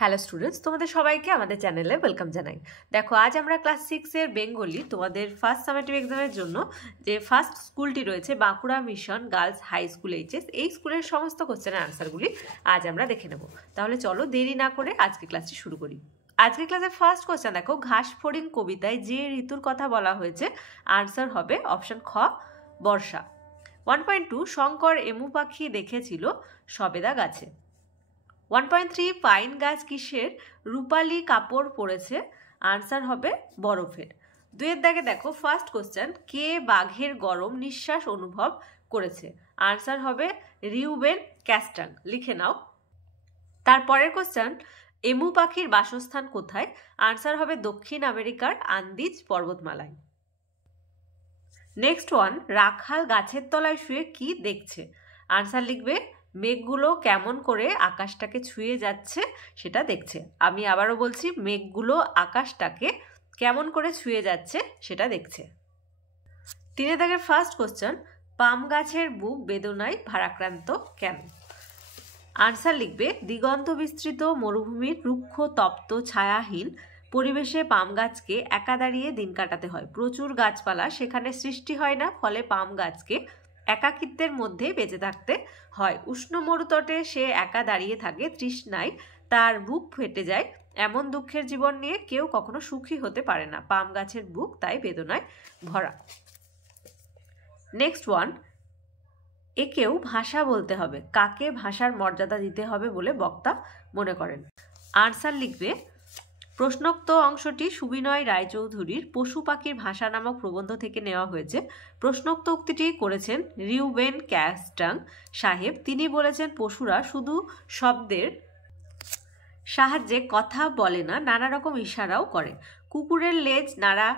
Hello students, তোমাদের সবাইকে আমাদের চ্যানেলে ওয়েলকাম জানাই। দেখো, আজ আমরা ক্লাস 6 এর বেঙ্গলি তোমাদের ফার্স্ট সামেটিভ এক্সামের জন্য যে ফার্স্ট স্কুলটি রয়েছে Bankura mission girls high school HS, এই স্কুলের সমস্ত কোশ্চেনের আনসারগুলি আজ আমরা দেখে নেব। তাহলে চলো দেরি না করে আজকে ক্লাসটি শুরু করি। আজকে ক্লাসের ফার্স্ট কোশ্চেন দেখো, ঘাস ফড়িং কবিতায় যে ঋতুর কথা বলা হয়েছে আনসার হবে অপশন খ বর্ষা। 1.2 শঙ্কর এমু পাখি দেখেছিল সবেদা গাছে। 1.3 পাইন গাছ কিসের রূপালী কাপড় পরেছে আনসার হবে বরফের। 2 দাগে দেখো ফার্স্ট কোশ্চেন, কে বাঘের গরম নিঃশ্বাস অনুভব করেছে আনসার হবে রিউবেন ক্যাস্টাং, লিখে নাও। তারপরের কোশ্চেন, এমু পাখির বাসস্থান কোথায় আনসার হবে দক্ষিণ আমেরিকার আন্দিজ পর্বতমালায়। নেক্সট ওয়ান, রাখাল গাছের তলায় শুয়ে কি দেখছে আনসার লিখবে মেঘগুলো কেমন করে আকাশটাকে ছুঁয়ে যাচ্ছে সেটা দেখছে। আমি আবারও বলছি, মেঘগুলো আকাশটাকে কেমন করে ছুঁয়ে যাচ্ছে সেটা দেখছে। 3 দাগের ফার্স্ট কোশ্চেন, পাম গাছের বুক বেদনায় ভারাক্রান্ত কেন আনসার লিখবে দিগন্ত বিস্তৃত মরুভূমির রুক্ষ তপ্ত ছায়াহীন পরিবেশে পাম গাছকে একা দাঁড়িয়ে দিন কাটাতে হয়। প্রচুর গাছপালা সেখানে সৃষ্টি হয় না, ফলে পাম গাছকে একাকিত্বের মধ্যে বেঁচে থাকতে হয়। উষ্ণ মরুতটে সে একা দাঁড়িয়ে থাকে, তৃষ্ণায় তার বুক ফেটে যায়। এমন দুঃখের জীবন নিয়ে কেউ কখনো সুখী হতে পারে না, পাম গাছের বুক তাই বেদনায় ভরা। নেক্সট ওয়ান, একেও ভাষা বলতে হবে, কাকে ভাষার মর্যাদা দিতে হবে বলে বক্তা মনে করেন আনসার লিখবে প্রশ্নোক্ত অংশটি সুবিনয় রায়চৌধুরীর পশু পাখির ভাষা নামক প্রবন্ধ থেকে নেওয়া হয়েছে। প্রশ্নোক্ত উক্তিটি করেছেন রিউবেন ক্যাস্টাং সাহেব। তিনি বলেছেন পশুরা শুধু শব্দের সাহায্যে কথা বলে না, নানা রকম ইশারাও করে। কুকুরের লেজ নাড়া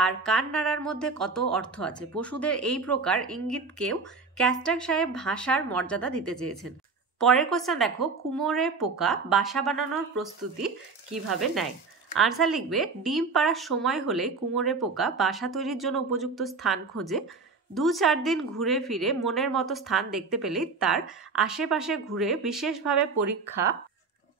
আর কান নাড়ার মধ্যে কত অর্থ আছে। পশুদের এই প্রকার ইঙ্গিতকেও ক্যাস্টাং সাহেব ভাষার মর্যাদা দিতে চেয়েছেন। পরের কোশ্চেন দেখো, কুমোরে পোকা বাসা বানানোর প্রস্তুতি কিভাবে নেয় আনসার লিখবে ডিম পাড়ার সময় হলে কুমোরে পোকা বাসা তৈরির জন্য উপযুক্ত স্থান খোঁজে। 2-4 দিন ঘুরে ফিরে মনের মতো স্থান দেখতে পেলেই তার আশেপাশে ঘুরে বিশেষভাবে পরীক্ষা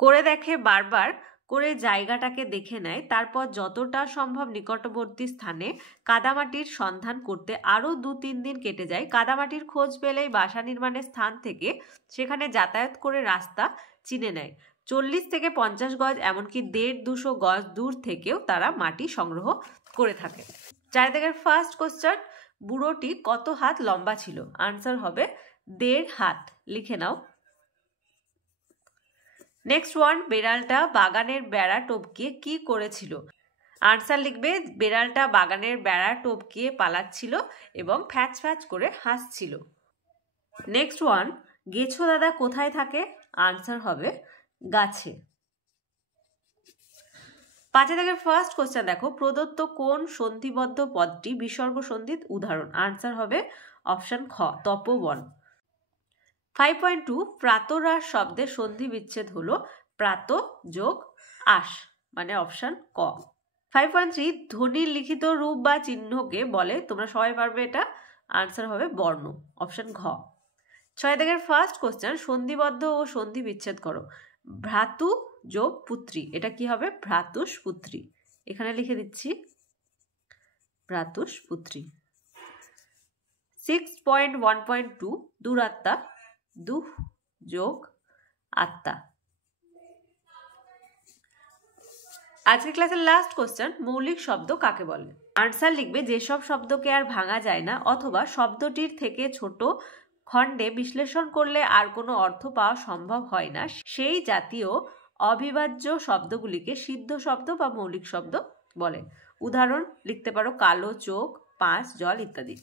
করে দেখে, বারবার করে জায়গাটাকে দেখে নেয়। তারপর যতটা সম্ভব নিকটবর্তী স্থানে কাদামাটির সন্ধান করতে আরও 2-3 দিন কেটে যায়। কাদামাটির খোঁজ পেলেই বাসা নির্মাণের স্থান থেকে সেখানে যাতায়াত করে রাস্তা চিনে নেয়। 40 থেকে 50 গজ এমনকি 150-200 গজ দূর থেকেও তারা মাটি সংগ্রহ করে থাকে। 4 দাগের ফার্স্ট কোশ্চেন, বুড়োটি কত হাত লম্বা ছিল আনসার হবে 1.5 হাত, লিখে নাও। নেক্সট ওয়ান, বেড়ালটা বাগানের বেড়া টপকিয়ে কি করেছিল আনসার লিখবে বেড়ালটা বাগানের বেড়া টপকিয়ে পালাচ্ছিল এবং ফ্যাচ ফ্যাচ করে হাসছিল। নেক্সট ওয়ান, গেছো দাদা কোথায় থাকে আনসার হবে গাছে। 5 দাগের ফার্স্ট কোশ্চেন দেখো, প্রদত্ত কোন সন্ধিবদ্ধ পদটি বিসর্গ সন্ধির উদাহরণ আনসার হবে অপশন খ তপোবন। 5.2 প্রাতরাশ শব্দের সন্ধি বিচ্ছেদ হলো প্রাত যোগ আশ, মানে অপশন ক। 5.3 ধ্বনির লিখিত রূপ বা চিহ্নকে বলে, তোমরা সবাই পারবে এটা, আনসার হবে বর্ণ, অপশন ঘ। 6 দাগের ফার্স্ট কোশ্চেন, সন্ধিবদ্ধ ও সন্ধি বিচ্ছেদ করো। ভ্রাতু যোগ পুত্রী, এটা কি হবে ভ্রাতুষ পুত্রী, এখানে লিখে দিচ্ছি ভ্রাতুষ পুত্রী। 6.1.2 দুরাত্মা, দুঃ যোগ আত্মা। আজকের ক্লাসের লাস্ট কোশ্চেন, মৌলিক শব্দ কাকে বলে আনসার লিখবে যেসব শব্দকে আর ভাঙা যায় না অথবা শব্দটির থেকে ছোট খণ্ডে বিশ্লেষণ করলে আর কোনো অর্থ পাওয়া সম্ভব হয় না, সেই জাতীয় অবিভাজ্য শব্দগুলিকে সিদ্ধ শব্দ বা মৌলিক শব্দ বলে। উদাহরণ লিখতে পারো কালো চোখ, 5 জল ইত্যাদি।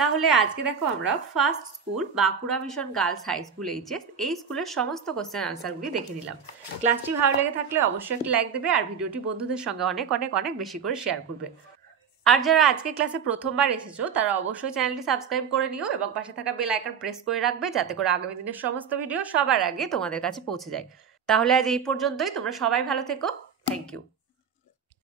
তাহলে আজকে দেখো আমরা first school Bankura mission girls high school HS, এই স্কুলের সমস্ত কোশ্চেন আনসারগুলি দেখে নিলাম। ক্লাসটি ভালো লেগে থাকলে অবশ্যই একটি লাইক দেবে আর ভিডিওটি বন্ধুদের সঙ্গে অনেক অনেক অনেক বেশি করে শেয়ার করবে। আর যারা আজকে ক্লাসে প্রথমবার এসেছো তারা অবশ্যই চ্যানেলটি সাবস্ক্রাইব করে নিও এবং পাশে থাকা বেল আইকন প্রেস করে রাখবে যাতে করে আগামী দিনের সমস্ত ভিডিও সবার আগে তোমাদের কাছে পৌঁছে যায়। তাহলে আজ এই পর্যন্তই, তোমরা সবাই ভালো থেকো, থ্যাংক ইউ।